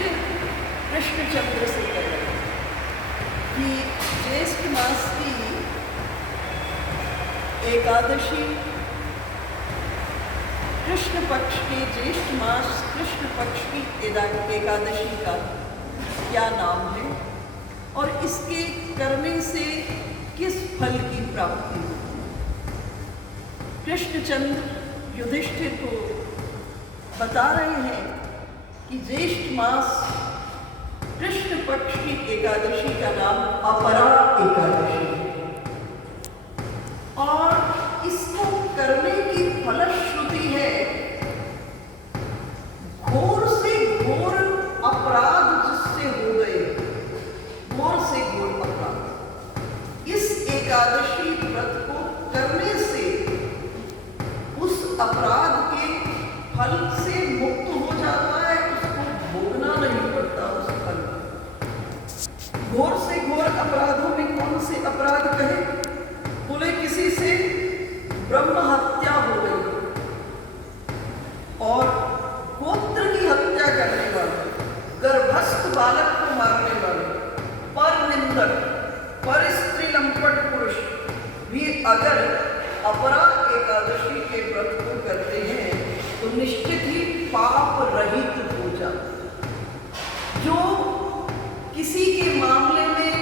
युधिष्ठिर कृष्णचंद्र से कह रहे हैं कि ज्येष्ठ मास की एकादशी, कृष्ण पक्ष के ज्येष्ठ मास कृष्ण पक्ष की एकादशी का क्या नाम है और इसके करने से किस फल की प्राप्ति होती है। कृष्णचंद्र युधिष्ठिर को बता रहे हैं कि ज्येष्ठ मास कृष्ण पक्ष की एकादशी का नाम अपरा एकादशी है और इसको करने की फलश्रुति है घोर से घोर अपराध जिससे हो गए, घोर से घोर अपराध। इस एकादशी व्रत को करने से उस अपराध के फल से मुक्त हो जाता है, उसको भोगना नहीं पड़ता उस फल। घोर से घोर अपराधों में कौन से अपराध कहे? बोले किसी से ब्रह्म हत्या हो गई और गोत्र की हत्या करने वाले, गर्भस्थ बालक को मारने वाले, परनिंदक, पर स्त्री लंपट पुरुष भी अगर अपरा एकादशी के व्रत को करते हैं तो निश्चित ही पाप रहित हो जाते। जो किसी के मामले में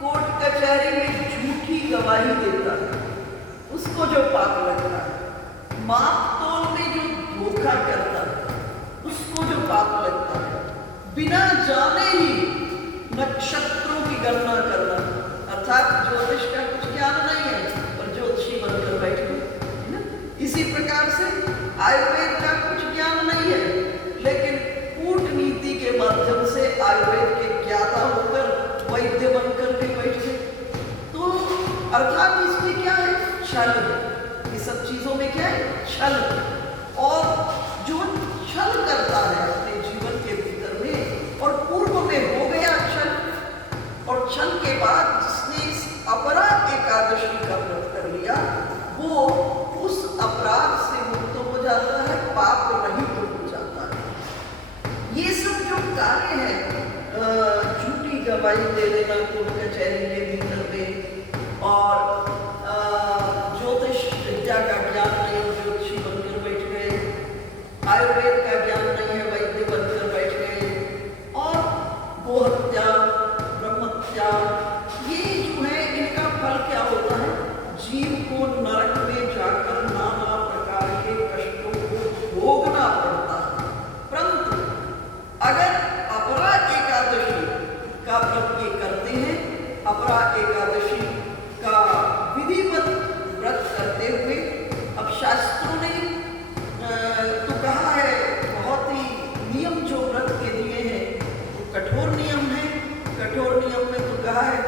कोर्ट कचहरी में झूठी गवाही देता है उसको जो पाप लगता है, माप तोल में जो धोखा करता है उसको जो पाप लगता है, बिना जाने ही नक्षत्रों की गणना करना, अर्थात ज्योतिष का कुछ ज्ञान नहीं है और ज्योतिषी बनकर बैठे है ना। इसी प्रकार से आयुर्वेद का कुछ ज्ञान नहीं है लेकिन कूटनीति के माध्यम से आयुर्वेद के ज्ञाता होकर वैद्य बनकर के बैठे, तो अर्थात इसमें क्या है? छल है। ये सब चीजों में क्या है? छल। और जो छल करता है अपने जीवन के भीतर में और पूर्व में हो गया छल और छल के बाद जिसने इस अपरा एकादशी का व्रत कर लिया वो उस अपराध से मुक्त हो जाता है, पाप रहित हो जाता है। ये सब जो कार्य है, झूठी गवाही दे देना कोर्ट कचहरी के भीतर में और ज्योतिष विद्या का ज्ञान नहीं है ज्योतिषी बनकर बैठ गए, आयुर्वेद का ज्ञान नहीं है वैद्य बनकर बैठ गए और गोहत्या, ब्रह्मत्या, ये जो है इनका फल क्या होता है? जीव को नरक में जाकर नाना प्रकार के कष्टों को भोगना पड़ता है। परंतु अगर अपरा एकादशी का व्रत ये करते हैं, अपरा एकादशी का विधिवत व्रत करते हुए, अब शास्त्रों ने तो कहा है, बहुत ही नियम जो व्रत के दिए हैं वो कठोर नियम है। कठोर नियम में तो कहा है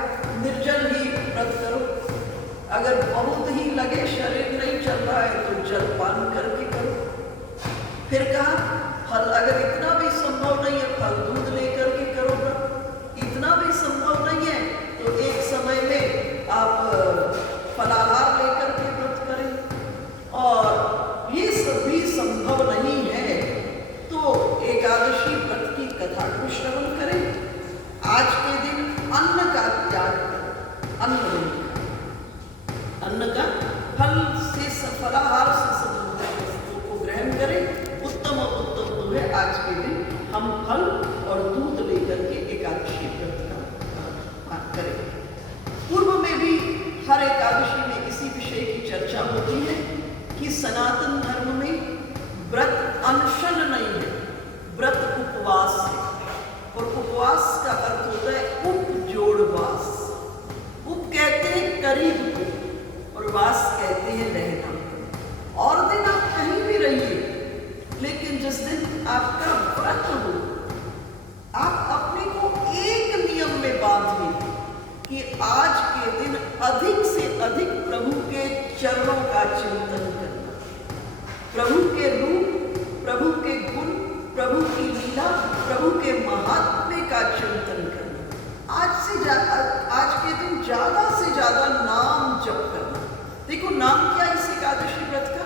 निर्जल ही व्रत करो, अगर बहुत ही लगे शरीर नहीं चल रहा है तो जलपान करके करो। फिर कहा फल अगर इतना भी संभव नहीं है फल दूध लेकर के करो व्रत, इतना भी संभव नहीं है तो एक समय में आप फलाहार लेकर के व्रत करें और ये सभी संभव नहीं है तो एकादशी व्रत की कथा को श्रवण करें। आज के दिन अन्न का त्याग करें, अन्न का फल से फलाहार से संबंधित वस्तुओं को ग्रहण करें। उत्तम तो है आज के दिन हम फल और दूध लेकर के एकादशी व्रत का करें। पूर्व में भी हर एकादशी में इसी विषय की चर्चा होती है कि सनातन धर्म में व्रत अनशन नहीं है, व्रत उपवास है और उपवास का अर्थ होता है उपजोड़वास। उप कहते हैं करीब को और वास कहते हैं रहना। और दिन आप कहीं भी रहिए लेकिन जिस दिन आपका व्रत हो आप अपने को एक नियम में बांधिए कि आज के दिन अधिक से अधिक प्रभु के चरणों का चिंतन करना, प्रभु के रूप, प्रभु के गुण, प्रभु की लीला, प्रभु के महात्म्य का चिंतन करना। आज के दिन ज्यादा से ज्यादा नाम जप करना। देखो नाम क्या इस एकादशी व्रत का?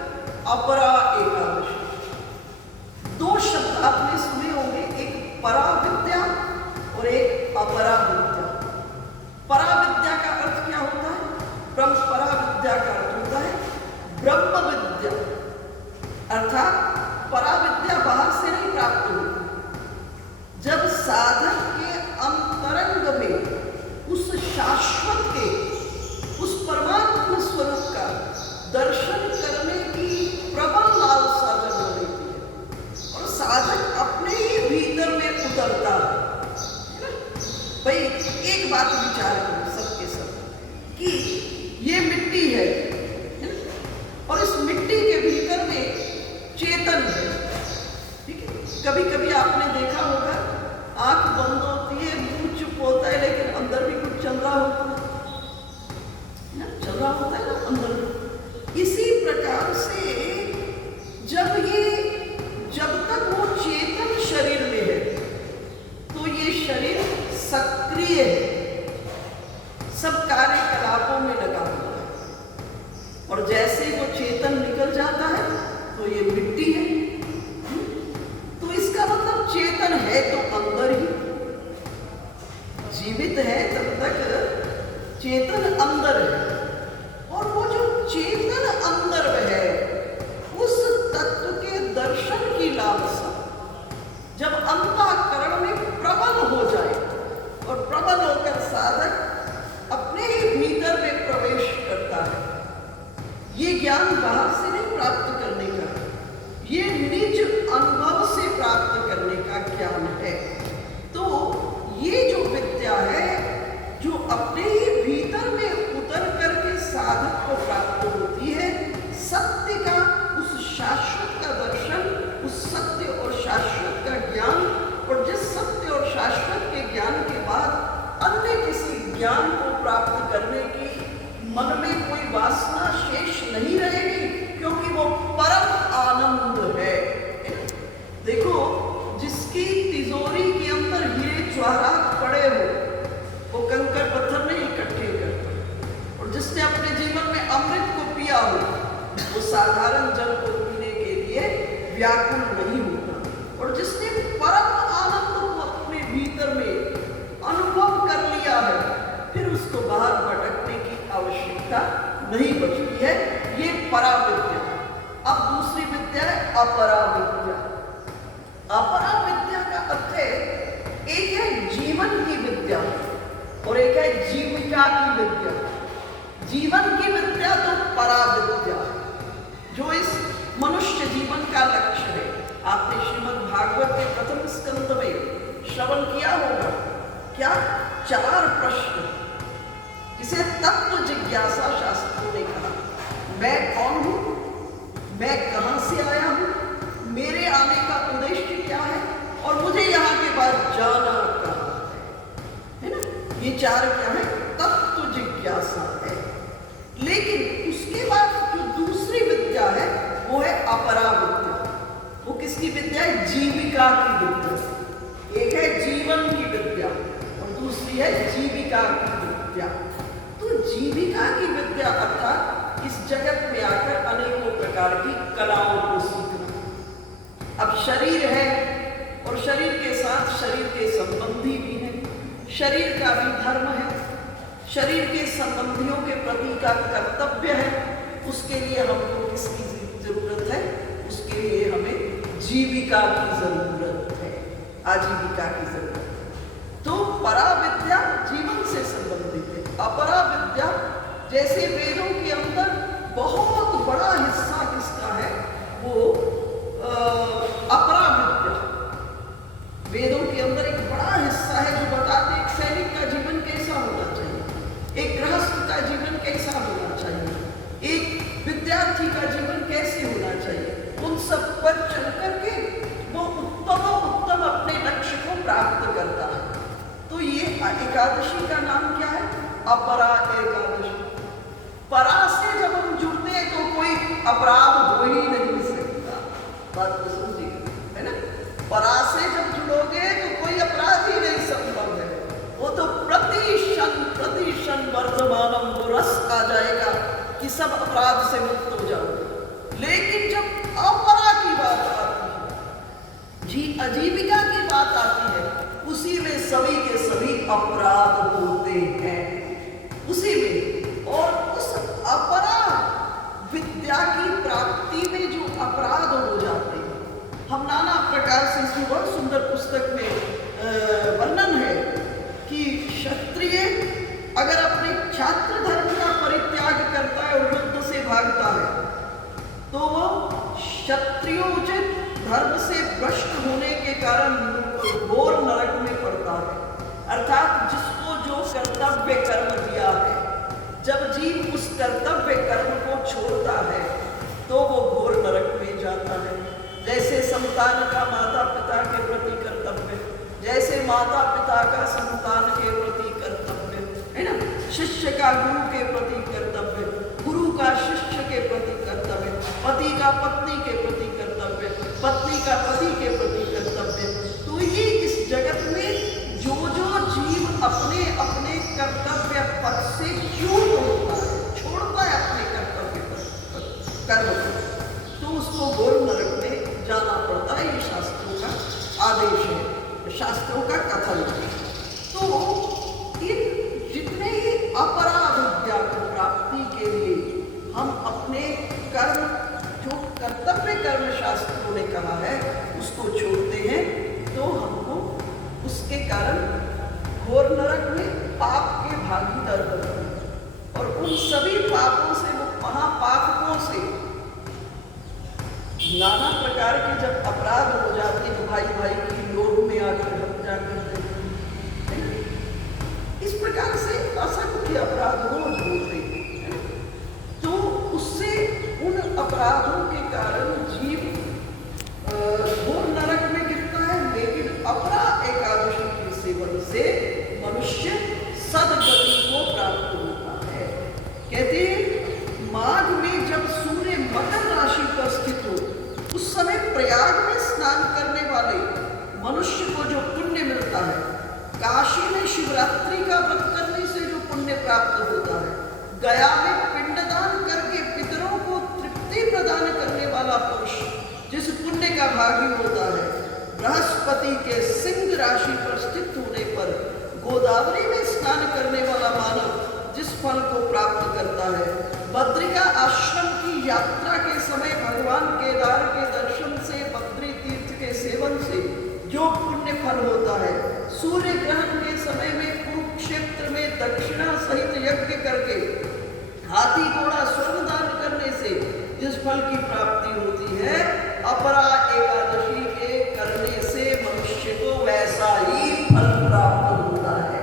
अपरा एकादशी। दो शब्द आपने सुने होंगे, एक परा विद्या और एक अपरा विद्या। परा विद्या का अर्थ क्या होता है? परा विद्या का अर्थ होता है ब्रह्म विद्या, अर्थात परा विद्या बाहर से नहीं प्राप्त होती। जब साधक के अंतरंग में उस शाश्वत के, उस परमात्मा स्वरूप का दर्शन करने की प्रबल लालसा जन्म लेती है और साधक अपने ही भीतर में उतरता है। भाई एक बात विचार करो सबके सब कि ये मिट्टी है और इस मिट्टी के भीतर में चेतन है, ठीक है। कभी कभी आपने देखा होगा आंख बंद होती है, मुंह चुप होता है, लेकिन अंदर भी कुछ चल रहा होता है ना, चल रहा होता है ना अंदर। इसी प्रकार से जब तक वो चेतन शरीर में है तो ये शरीर सक्रिय है, सब कार्यकलापों में लगा हुआ है। और जैसे वो चेतन निकल जाता है तो ये मिट्टी है। तो इसका मतलब चेतन है तो अंदर ही, जीवित है तब तक चेतन अंदर है। और वो जो चेतन अंदर है उस तत्व के दर्शन की लालसा जब अंतःकरण में प्रबल हो जाए और प्रबल होकर साधक अपने ही भीतर में प्रवेश करता है, ये ज्ञान बाहर से नहीं प्राप्त करने का, ये निज अनुभव से प्राप्त करने का ज्ञान है। तो ये जो विद्या है जो अपने ही भीतर में उतर करके साधक को प्राप्त होती है, सत्य का, उस शाश्वत का दर्शन, उस सत्य और शाश्वत का ज्ञान, और जिस सत्य और शाश्वत के ज्ञान के बाद अन्य किसी ज्ञान को प्राप्त करने की मन में कोई वासना शेष नहीं रहेगी, क्योंकि वो परम आनंद है। देखो, जिसकी तिजोरी के अंदर हीरे जवाहरात पड़े हो वो कंकड़ पत्थर नहीं इकट्ठे करता, और जिसने अपने जीवन में अमृत को पिया हो वो साधारण जल को पीने के लिए व्याकुल नहीं होता, और जिसने परम आनंद को अपने भीतर में अनुभव कर लिया है फिर उसको बाहर भटकने की आवश्यकता नहीं बचती है। ये परा विद्या। अब दूसरी विद्या है अपरा विद्या। अपरा विद्या का अर्थ है, एक है जीवन की विद्या और एक है जीविका की विद्या। जीवन की विद्या तो परा विद्या जो इस मनुष्य जीवन का लक्ष्य है। आपने श्रीमद् भागवत के प्रथम स्कंद में श्रवण किया होगा, क्या 4 प्रश्न जिसे तत्व जिज्ञासा शास्त्रों ने कहा। मैं कौन हूं, मैं कहां से आया हूं, मेरे आने का उद्देश्य क्या है और मुझे यहाँ के बाद जाना कहाँ है ना। ये 4 क्या है? तत्व जिज्ञासा है। लेकिन उसके बाद जो दूसरी विद्या है वो है अपरा विद्या। वो किसकी विद्या है? जीविका की विद्या। एक है जीवन की विद्या और दूसरी है जीविका की विद्या। तो जीविका की विद्या अर्थात इस जगत में आकर अनेकों प्रकार की कलाओं को सीखना। अब शरीर है और शरीर के साथ शरीर के संबंधी भी हैं, शरीर का भी धर्म है, शरीर के संबंधियों के प्रति का कर्तव्य है। उसके लिए हमको किसकी जरूरत है? उसके लिए हमें जीविका की जरूरत है, आजीविका की जरूरत है। तो परा विद्या जीवन से संबंधित है। अपरा विद्या जैसे वेदों के अंदर बहुत बड़ा हिस्सा किसका है? वो अपरा विद्या। वेदों के अंदर एक बड़ा हिस्सा है जो बताते एक सैनिक का जीवन कैसा होना चाहिए, एक गृहस्थ का जीवन कैसा होना चाहिए, एक विद्यार्थी का जीवन कैसे होना चाहिए। उन सब पर चल करके वो उत्तम अपने लक्ष्य को प्राप्त करता है। तो ये एकादशी का नाम क्या है? अपरा एकादशी। परा से जब हम जुड़ते हैं तो कोई अपराध हो ही नहीं सकता। बात को समझिए, है ना। परा से जब जुड़ोगे तो कोई अपराध ही नहीं संभव है। वो तो प्रतिशन वर्धमानम, वो रस आ जाएगा कि सब अपराध से मुक्त हो जाओगे। लेकिन जब अपरा की बात आती है, आजीविका की बात आती है, अपराध होते हैं उसी में। और उस अपराध विद्या की प्राप्ति में जो अपराध हो जाते हैं, हम नाना प्रकार से, इसमें बहुत सुंदर पुस्तक में वर्णन है कि क्षत्रिय अगर अपने छात्र धर्म का परित्याग करता है और युद्ध से भागता है तो वो क्षत्रियोचित धर्म से भ्रष्ट होने के कारण घोर नरक में पड़ता है। अर्थात जिसको जो कर्तव्य कर्म दिया है, जब जीव उस कर्तव्य कर्म को छोड़ता है तो वो घोर नरक में जाता है। जैसे संतान का माता पिता के प्रति कर्तव्य, जैसे माता पिता का संतान के प्रति कर्तव्य है ना, शिष्य का गुरु के प्रति कर्तव्य, गुरु का शिष्य के प्रति कर्तव्य, पति का पत्नी के प्रति कर्तव्य, पत्नी का पति के प्रति कर्तव्य। तो ये इस जगत में जो जो जीव अपने अपने कर्तव्य पथ से च्यूत होता है, छोड़ता है अपने कर्तव्य कर्म को, तो उसको घोर नरक में जाना पड़ता है। ये शास्त्रों का आदेश है, शास्त्रों का कथन है। तो इन जितने ही अपराध विद्या की प्राप्ति के लिए हम अपने कर्म, जो कर्तव्य कर्म शास्त्रों ने कहा है, उसको छोड़ते हैं तो हमको उसके कारण घोर नरक में पाप के भागीदार बनते हैं। और उन सभी पापों से, वो महापापों से, नाना प्रकार के जब अपराध हो जाते हैं, भाई भाई की लोभ में आकर हत्या करते हैं, इस प्रकार से असंख्य अपराध रोज होते हैं। तो उससे उन अपराधों के कारण जीव घोर नरक में गिरता है। लेकिन अपरा एकादशी के सेवन से मनुष्य सदगति को प्राप्त होता है। कहते हैं माघ में जब सूर्य मकर राशि पर स्थित हो, उस समय प्रयाग में स्नान करने वाले मनुष्य को जो पुण्य मिलता है, काशी में शिवरात्रि का व्रत करने से जो पुण्य प्राप्त होता है, गया में पिंडदान करके पितरों को तृप्ति प्रदान करने वाला पुरुष जिस पुण्य का भागी होता है, बृहस्पति के सिंह राशि पर स्थित होने पर गोदावरी में स्नान करने वाला मानव जिस फल को प्राप्त करता है, बद्रिका आश्रम की यात्रा के समय भगवान केदार के दर्शन से, बद्री तीर्थ के सेवन से जो पुण्य फल होता है, सूर्य ग्रहण के समय में कुरुक्षेत्र में दक्षिणा सहित यज्ञ करके हाथी घोड़ा स्वर्णदान करने से जिस फल की प्राप्ति होती है, अपरा एकादशी के करने से मनुष्य को वैसा ही फल प्राप्त होता है।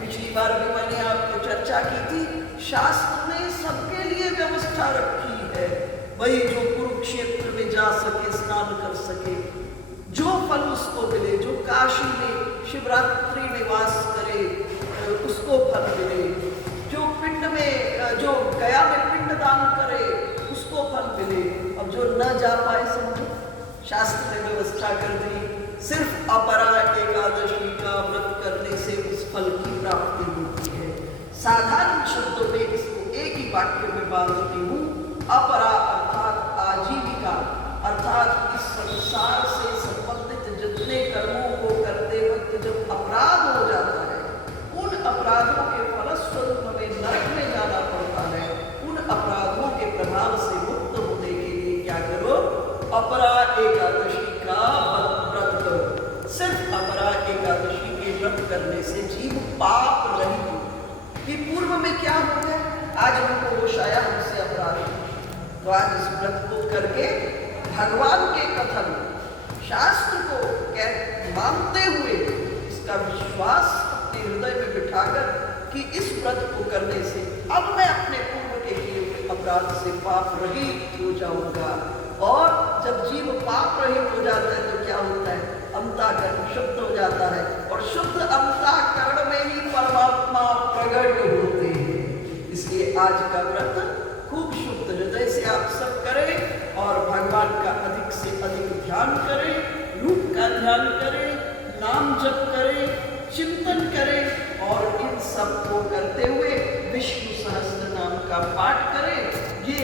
पिछली बार भी मैंने आपको चर्चा की थी, शास्त्र ने सबके लिए व्यवस्था रखी है। वही जो कुरुक्षेत्र में जा सके, स्नान कर सके, जो फल उसको मिले, जो काशी में शिवरात्रि में वास करे उसको फल मिले, जो पिंड में, जो गया में पिंड दान करे उसको फल मिले। अब जो न जा पाए, समझो शास्त्र ने व्यवस्था कर दी, सिर्फ अपरा एकादशी का व्रत करने से उस फल की प्राप्ति होती है। साधारण शब्दों में इसको एक ही वाक्य में बांधती हूँ, अपरा अर्थात आजीविका, अर्थात इस संसार से संबंधित जितने कर्मों को करते वक्त जब अपराध हो जाता है, उन अपराधों के फलस्वरूप हमें नरक में जाना पड़ता है। उन अपराधों के प्रभाव से मुक्त होने के लिए क्या करो? अपरा एकादशी का व्रत करो। सिर्फ अपरा एकादशी के व्रत करने से जीव पाप रहित हो। कि पूर्व में क्या हो गया, आज हमको होश आया हमसे अपराध, तो आज इस व्रत को करके भगवान के कथन, शास्त्र को मानते हुए, इसका विश्वास अपने हृदय में बिठाकर कि इस व्रत को करने से अब मैं अपने पूर्व के किए हुए अपराध से पाप रहित हो जाऊंगा। और जब जीव पाप रहित हो जाता है तो क्या होता है? अंतःकरण शुद्ध हो जाता है, और शुद्ध अंतःकरण में ही परमात्मा प्रकट होते हैं। इसलिए आज का व्रत खूब शुद्ध हृदय से आप सब करें और भगवान का अधिक से अधिक ध्यान करें, रूप का ध्यान करें, नाम जप करें, चिंतन करें, और इन सब को करते हुए विष्णु सहस्त्र नाम का पाठ करें। ये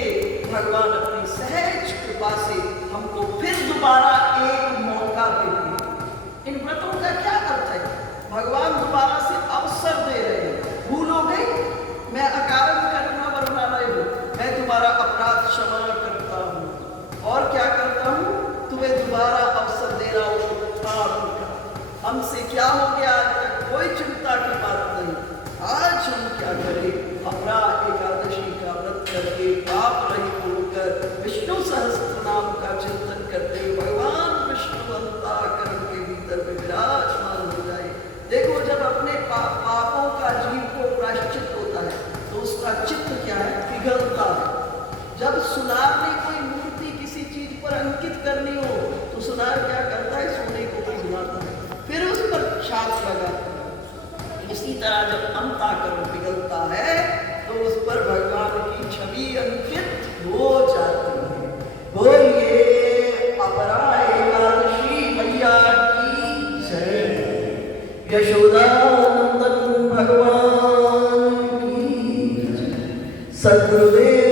भगवान अपनी सहज कृपा से हमको फिर दोबारा एक मौका देते हैं। इन व्रतों का क्या अर्थ है? भगवान दोबारा से से क्या हो गया आज तक कोई चिंता की बात नहीं। आज हम क्या करें, अपना एकादशी का व्रत करके पाप रहित होकर विष्णु सहस्त्र नाम का चिंतन करते हुए भगवान विष्णु अंतःकरण के भीतर में विराजमान हो जाए। देखो जब अपने पापों का जीव को प्रायश्चित होता है तो उसका चित्त क्या है, पिघलता है। जब सुनार ने कोई मूर्ति किसी चीज पर अंकित करनी हो तो सुनार क्या करता है, सोने को पिघलाता है, फिर उस पर छाप लगाता है। इसी तरह जब अंतःकरण पिघलता है तो उस पर भगवान की छवि अंकित हो जाती है। बोलिए अपरा एकादशी मैया की जय, यशोदा नंदन भगवान की जय, सद्गुरुदेव